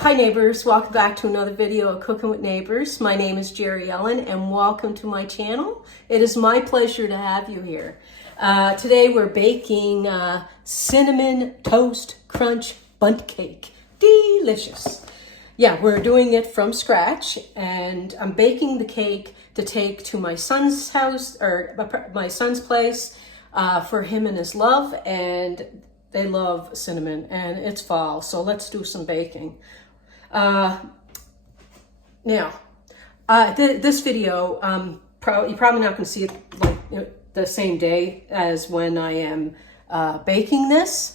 Hi neighbors, welcome back to another video of Cooking with Neighbors. My name is Jerry Ellen and welcome to my channel. It is my pleasure to have you here. Today we're baking cinnamon toast crunch bundt cake. Delicious. Yeah, we're doing it from scratch and I'm baking the cake to take to my son's house or my son's place for him and his love, and they love cinnamon and it's fall, so let's do some baking. This video, you're probably not going to see it like the same day as when I am baking this,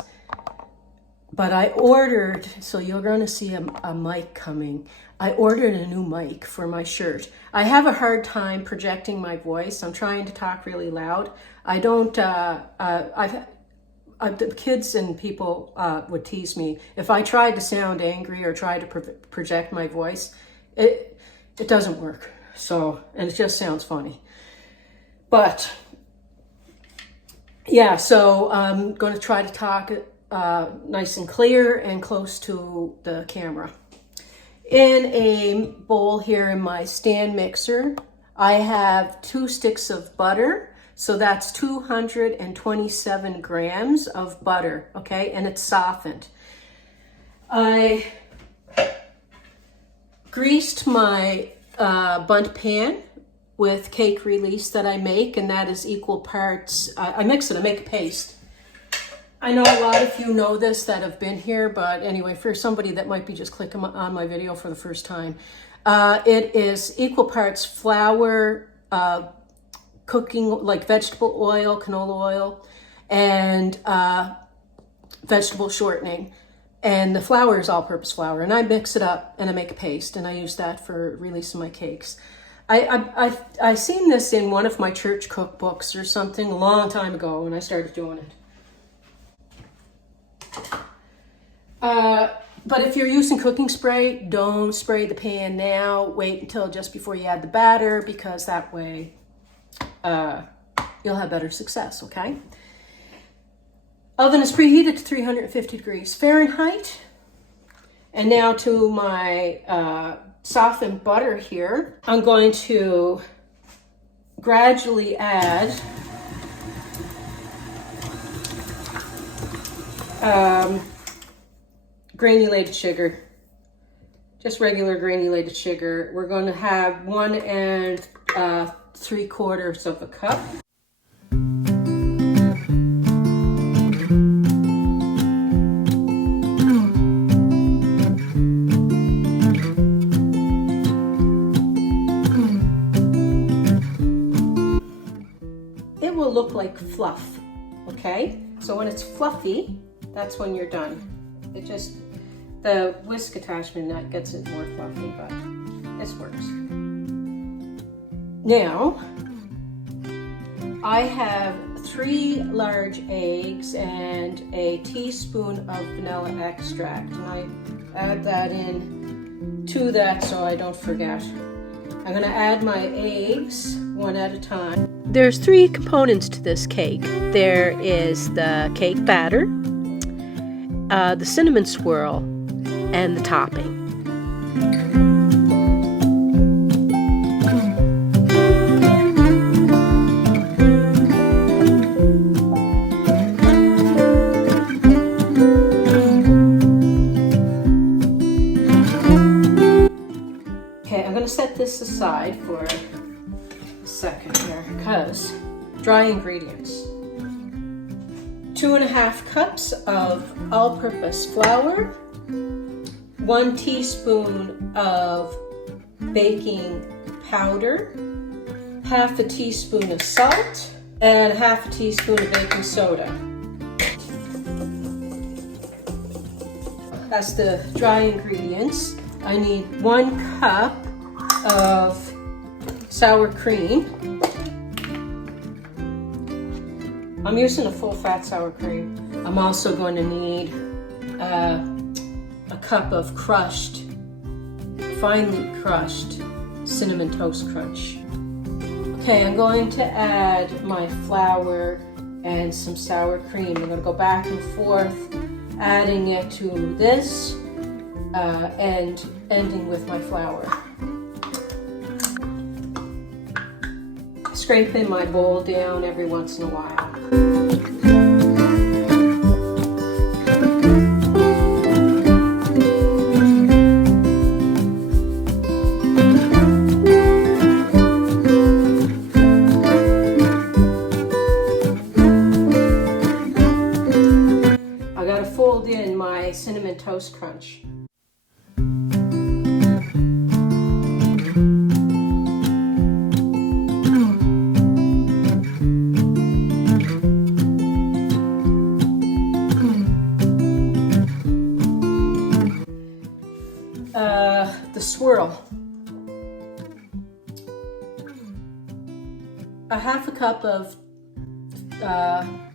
but I ordered, so you're going to see a mic coming. I ordered a new mic for my shirt. I have a hard time projecting my voice. I'm trying to talk really loud. I don't, the kids and people would tease me if I tried to sound angry or tried to project my voice. It doesn't work. So, and it just sounds funny. But yeah, so I'm going to try to talk nice and clear and close to the camera. In a bowl here in my stand mixer, I have 2 sticks of butter. So that's 227 grams of butter, okay? And it's softened. I greased my bundt pan with cake release that I make, and that is equal parts. I mix it, I make a paste. I know a lot of you know this that have been here, but anyway, for somebody that might be just clicking on my video for the first time, it is equal parts flour, cooking like vegetable oil, canola oil, and vegetable shortening. And the flour is all-purpose flour, and I mix it up and I make a paste, and I use that for releasing my cakes. I seen this in one of my church cookbooks or something a long time ago when I started doing it. But if you're using cooking spray, don't spray the pan now. Wait until just before you add the batter, because that way you'll have better success, okay? Oven is preheated to 350 degrees Fahrenheit. And now to my softened butter here. I'm going to gradually add granulated sugar, just regular granulated sugar. We're going to have 1 3/4 cup. It will look like fluff, okay? So when it's fluffy, that's when you're done. It just, the whisk attachment gets it more fluffy, but this works. Now, I have 3 large eggs and a teaspoon of vanilla extract, and I add that in to that so I don't forget. I'm going to add my eggs one at a time. There's 3 components to this cake. There is the cake batter, the cinnamon swirl, and the topping. Okay, I'm going to set this aside for a second here because dry ingredients. 2½ cups of all-purpose flour, 1 teaspoon of baking powder, 1/2 teaspoon of salt, and 1/2 teaspoon of baking soda. That's the dry ingredients. I need 1 cup of sour cream. I'm using a full-fat sour cream. I'm also going to need a cup of crushed, finely crushed cinnamon toast crunch. Okay, I'm going to add my flour and some sour cream. I'm going to go back and forth, adding it to this and ending with my flour. Scraping my bowl down every once in a while. I gotta fold in my Cinnamon Toast Crunch. The swirl. A half a cup of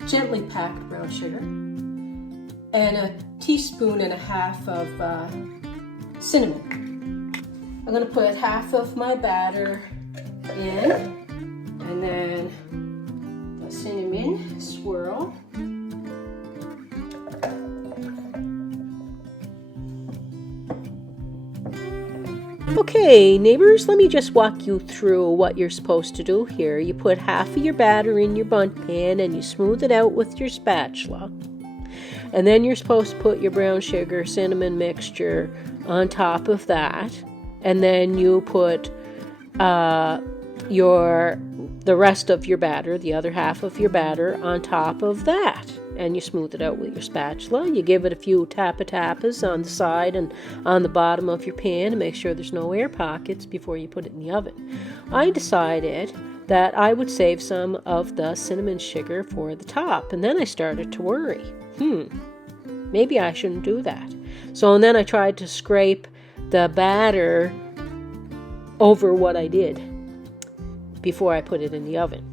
gently packed brown sugar and a teaspoon and a half of cinnamon. I'm going to put half of my batter in, and then the cinnamon swirl. Okay, neighbors, let me just walk you through what you're supposed to do here. You put half of your batter in your Bundt pan and you smooth it out with your spatula. And then you're supposed to put your brown sugar cinnamon mixture on top of that. And then you put the rest of your batter, the other half of your batter, on top of that. And you smooth it out with your spatula. You give it a few tapas on the side and on the bottom of your pan to make sure there's no air pockets before you put it in the oven. I decided that I would save some of the cinnamon sugar for the top, and then I started to worry. Maybe I shouldn't do that. So and then I tried to scrape the batter over what I did before I put it in the oven.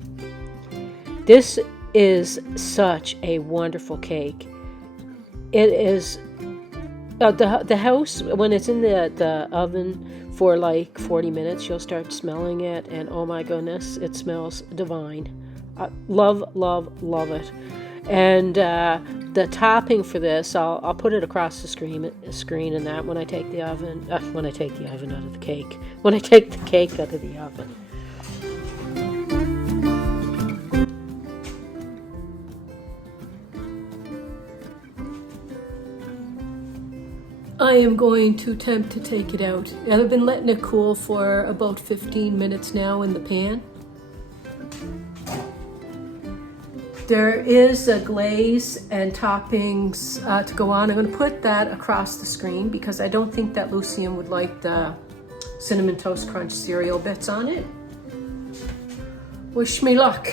This is such a wonderful cake. It is the house, when it's in the oven for like 40 minutes, you'll start smelling it, and oh my goodness, it smells divine. Love it. And the topping for this, I'll put it across the screen, and that when I take the oven out of the cake, when I take the cake out of the oven. I am going to attempt to take it out. I've been letting it cool for about 15 minutes now in the pan. There is a glaze and toppings to go on. I'm going to put that across the screen because I don't think that Lucien would like the Cinnamon Toast Crunch cereal bits on it. Wish me luck.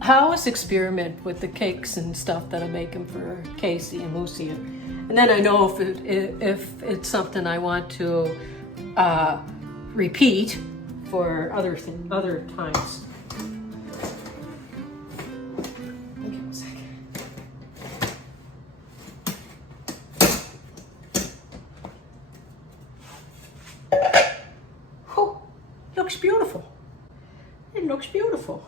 I always experiment with the cakes and stuff that I'm making for Casey and Lucien, and then I know if it's something I want to repeat for other times. Okay, 1 second. Oh, looks beautiful. It looks beautiful.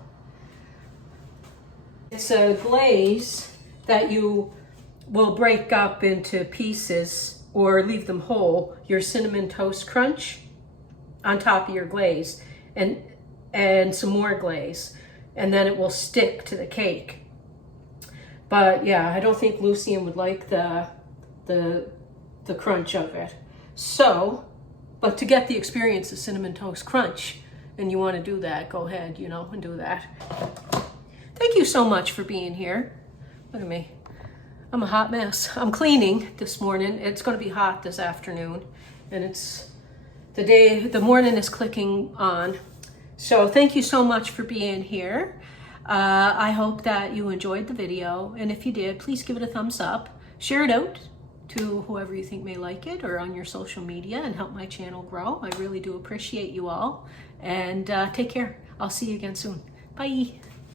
It's a glaze that you will break up into pieces or leave them whole, your Cinnamon Toast Crunch on top of your glaze, and some more glaze, and then it will stick to the cake. But yeah, I don't think Lucien would like the crunch of it. So, but to get the experience of Cinnamon Toast Crunch, and you want to do that, go ahead, and do that. Thank you so much for being here. Look at me. I'm a hot mess. I'm cleaning this morning. It's going to be hot this afternoon, and it's the morning is clicking on. So thank you so much for being here. I hope that you enjoyed the video, and if you did, please give it a thumbs up. Share it out to whoever you think may like it, or on your social media, and help my channel grow. I really do appreciate you all, and take care. I'll see you again soon. Bye.